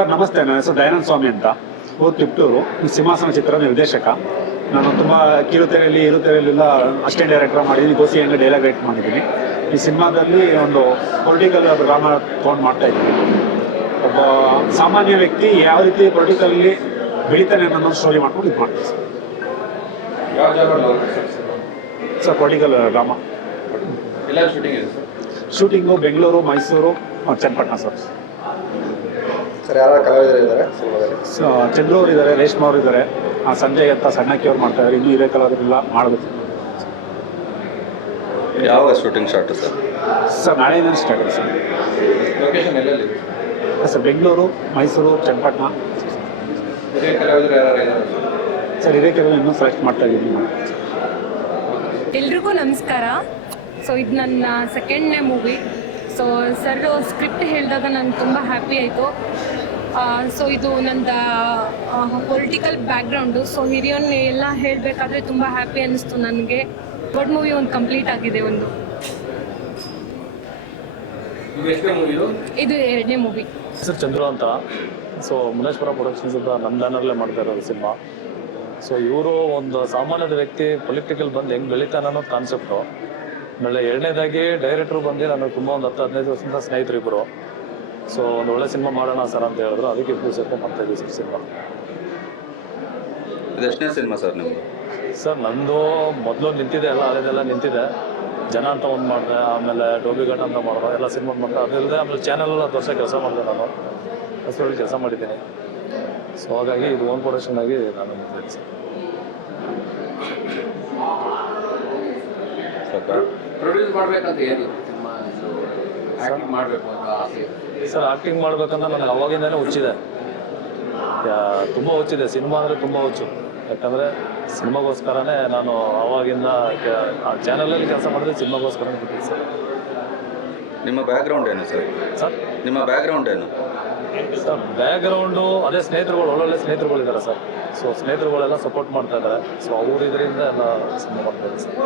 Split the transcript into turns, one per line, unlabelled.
Sir ನಮಸ್ತೆ. ನನ್ನ ಹೆಸರು ದಯಾನಂದ ಸ್ವಾಮಿ ಅಂತ. ಊರು ತಿಪ್ಟೂರು ಈ ಸಿಂಹಾಸನ ಚಿತ್ರ ನಿರ್ದೇಶಕ. ನಾನು ತುಂಬ ಕಿರುತೆರೆಯಲ್ಲಿ ಇರುತೆರೆಯಲ್ಲೆಲ್ಲ ಅಷ್ಟೇ ಡೈರೆಕ್ಟರ್ ಮಾಡಿದ್ದೀನಿ. ಗೋಸಿಯನ್ನು ಡೈಲಾಗ್ ರೈಟ್ ಮಾಡಿದ್ದೀನಿ. ಈ ಸಿನಿಮಾದಲ್ಲಿ ಒಂದು ಪೊಲಿಟಿಕಲ್ ಡ್ರಾಮಾ ತೊಗೊಂಡು ಮಾಡ್ತಾ ಇದ್ದೀನಿ. ಒಬ್ಬ ಸಾಮಾನ್ಯ ವ್ಯಕ್ತಿ ಯಾವ ರೀತಿ ಪೊಲಿಟಿಕಲ್ಲಿ ಬೆಳಿತಾನೆ ಅನ್ನೋ ಸ್ಟೋರಿ ಮಾಡ್ಕೊಂಡು ಇದು ಮಾಡ್ತೀನಿ ಸರ್. ಸರ್ ಪೊಲಿಟಿಕಲ್ ಡ್ರಾಮಾ
ಎಲ್ಲ shooting
Bengaluru Mysuru Channapatna sir.
Sir ಯಾರು ಕಲಾವಿದರು ಇದ್ದಾರೆ ಸಿನಿಮಾದಲ್ಲಿ?
ಸೊ ಚಂದ್ರು ಅವ್ರು ಇದ್ದಾರೆ ರೇಷ್ಮಾ ಅವರು ಇದ್ದಾರೆ. ಆ ಸಂಜೆ ಅಂತ ಸಣ್ಣಕ್ಕೆ ಅವ್ರು ಮಾಡ್ತಾ ಇದ್ದಾರೆ ಇನ್ನೂ ಇದೇ ಕಲಾವಿದರೆಲ್ಲ ಮಾಡಬೇಕು.
ಯಾವಾಗ ಶೂಟಿಂಗ್ ಸ್ಟಾರ್ಟ್ ಸರ್?
ಸರ್ ನಾಳೆಯಿಂದ ಸ್ಟಾರ್ಟ್ ಇದೆ ಸರ್.
ಲೊಕೇಶನ್ ಎಲ್ಲೆಲ್ಲಿ?
ಸರ್ ಬೆಂಗಳೂರು ಮೈಸೂರು ಚನ್ನಪಟ್ಟಣ.
ಹಿರಿಯ ಕಲಾವಿದರು ಯಾರು ಇದ್ದಾರೆ?
ಸರ್ ಇದೇ ಕೆಲವು ಇನ್ನೂ ಸೆಲೆಕ್ಟ್ ಮಾಡ್ತಾ ಇದ್ದೀನಿ
ಎಲ್ರಿಗೂ ನಮಸ್ಕಾರ. ಸೊ ಇದು ನನ್ನ ಸೆಕೆಂಡ್ನೇ ಮೂವಿ ಸೊ ಸರ್ ಸ್ಕ್ರಿಪ್ಟ್ ಹೇಳಿದಾಗ ನಾನು ತುಂಬ ಹ್ಯಾಪಿ ಆಯಿತು. ಸೊ ಇದು ನಂದು ಪೊಲಿಟಿಕಲ್ ಬ್ಯಾಕ್ಗ್ರೌಂಡು ಸೊ ಹಿರಿಯನ್ ಎಲ್ಲ ಹೇಳಬೇಕಾದ್ರೆ ತುಂಬ ಹ್ಯಾಪಿ ಅನ್ನಿಸ್ತು ನನಗೆ. ದೊಡ್ಡ ಮೂವಿ ಒಂದು ಕಂಪ್ಲೀಟ್ ಆಗಿದೆ ಒಂದು.
ಇದು
ಎರಡನೇ ಮೂವಿ
ಸರ್ ಚಂದ್ರು ಅಂತ. ಸೊ ಮುನೇಶ್ವರ ಪ್ರೊಡಕ್ಷನ್ಸ್ ಅಂತ ನಮ್ಮ ಬ್ಯಾನರ್ಲೇ ಮಾಡ್ತಾ ಇರೋದು ಸಿನಿಮಾ. ಸೊ ಇವರು ಒಂದು ಸಾಮಾನ್ಯದ ವ್ಯಕ್ತಿ ಪೊಲಿಟಿಕಲ್ ಬಂದು ಹೆಂಗೆ ಬೆಳಿತಾನೆ ಅನ್ನೋದು ಕಾನ್ಸೆಪ್ಟು ಆಮೇಲೆ ಎರಡನೇದಾಗಿ ಡೈರೆಕ್ಟ್ರು ಬಂದು ನಾನು ತುಂಬ ಒಂದು ಹತ್ತು ಹದಿನೈದು ವರ್ಷದಿಂದ ಸ್ನೇಹಿತರು ಇಬ್ಬರು ಸೊ ಒಂದು ಒಳ್ಳೆ ಸಿನಿಮಾ ಮಾಡೋಣ ಸರ್ ಅಂತ ಹೇಳಿದ್ರು. ಅದಕ್ಕೆ ಇಬ್ಬರು ಸೇರ್ಕೊಂಡು ಮಾಡ್ತಾ ಇದ್ದೀವಿ ಸರ್ ಸಿನಿಮಾ
ಇದೆಷ್ಟನೇ ಸಿನಿಮಾ ಸರ್ ನಿಮ್ಮದು
ಸರ್ ನಂದು ಮೊದಲು ನಿಂತಿದೆ. ಎಲ್ಲ ಅದೆಲ್ಲ ನಿಂತಿದೆ. ಜನ ಅಂತ ಒಂದು ಮಾಡಿದೆ. ಆಮೇಲೆ ಡೋಬಿ ಘಾಟ್ ಅಂತ ಮಾಡಿದೆ. ಎಲ್ಲ ಸಿನಿಮಾ ಮಾಡಿದೆ. ಅದಿಲ್ಲದೆ ಆಮೇಲೆ ಚಾನಲ್ ಹತ್ತು ವರ್ಷ ಕೆಲಸ ಮಾಡಿದೆ ನಾನು. ಹಸ್ಪಿಟಲ್ ಕೆಲಸ ಮಾಡಿದ್ದೀನಿ. ಸೊ ಹಾಗಾಗಿ ಇದು ಓನ್ ಪ್ರೊಡಕ್ಷನ್ ಆಗಿ ನಾನು ಮಾಡ್ತೀನಿ ಸರ್.
ಪ್ರೊಡ್ಯೂಸ್ ಮಾಡಬೇಕಂತ ಏನು ಸಿನಿಮಾ ಆಕ್ಟಿಂಗ್ ಮಾಡಬೇಕು ಅಂತ ಆಸೆ ಇದೆ.
ಸರ್ ಆ್ಯಕ್ಟಿಂಗ್ ಮಾಡ್ಬೇಕಂದ್ರೆ ನನಗೆ ಅವಾಗಿಂದನೇ ಹುಚ್ಚಿದೆ. ತುಂಬಾ ತುಂಬ ಹುಚ್ಚಿದೆ. ಸಿನಿಮಾ ಅಂದರೆ ತುಂಬ ಹುಚ್ಚು. ಯಾಕಂದರೆ ಸಿನಿಮಾಗೋಸ್ಕರನೇ ನಾನು ಅವಾಗಿಂದ ಚಾನಲಲ್ಲಿ ಕೆಲಸ ಮಾಡಿದ್ರೆ ಸಿನಿಮಾಗೋಸ್ಕರನೇ ಬಿಟ್ಟಿದ್ದೆ ಸರ್.
ನಿಮ್ಮ ಬ್ಯಾಕ್ಗ್ರೌಂಡ್ ಏನು ಸರ್?
ಸರ್?
ನಿಮ್ಮ ಬ್ಯಾಕ್ಗ್ರೌಂಡ್ ಏನು?
ಸರ್ ಬ್ಯಾಕ್ಗ್ರೌಂಡು ಅದೇ ಸ್ನೇಹಿತರುಗಳು ಒಳ್ಳೊಳ್ಳೆ ಸ್ನೇಹಿತರುಗಳಿದ್ದಾರೆ ಸರ್. ಸೊ ಸ್ನೇಹಿತರುಗಳೆಲ್ಲ ಸಪೋರ್ಟ್ ಮಾಡ್ತಾ ಇದ್ದಾರೆ. ಸೊ ಅವ್ರ ಇದರಿಂದ ಎಲ್ಲ ಸಿನಿಮಾ ಮಾಡ್ತಾ ಇದ್ದಾರೆ ಸರ್.